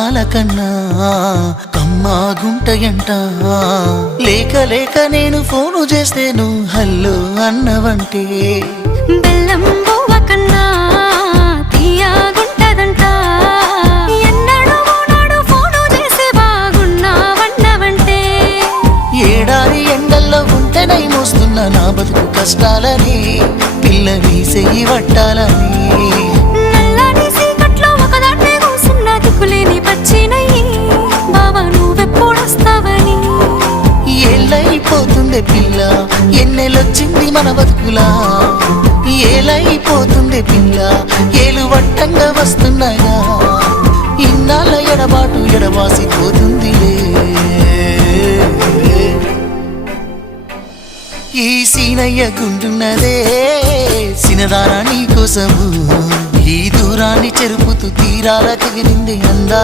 రాగాల కన్నా కమ్మాగుంటయంట. లేక లేక నేను ఫోను చేస్తే నువ్వు హల్లో అన్నవంటే బెల్లం బువ్వ కన్నా తీయగుంటదంట. ఎన్నడూ నాడు ఫోను చేసి బాగున్నావన్నవంటే ఏడాది ఎండల్లో ఉంటేనై మోస్తున్న నా బతుకు కష్టాలని పిల్లని సెయ్యి పట్టాలని. నల్లని సీకట్లో ఒకదాన్నే కూసున్న దిక్కులేని పచ్చినయ్యి బావా నువ్వెప్పుడొస్తావని. ఏళ్ళైపోతుంది పిల్ల ఎన్నెలొచ్చింది మన బతుకులా. ఏలైపోతుంది పిల్ల ఏలు వట్టంగా వస్తున్నాయా. ఇన్నాళ్ళ ఎడబాటు ఎడవాసిపోతుందిలే. ఈ సీనయ్య గుంటున్నదే సినదానా నీ కోసము. ఈ దూరాన్ని చెరుపుతూ తీరాల తెగిరింది అందా.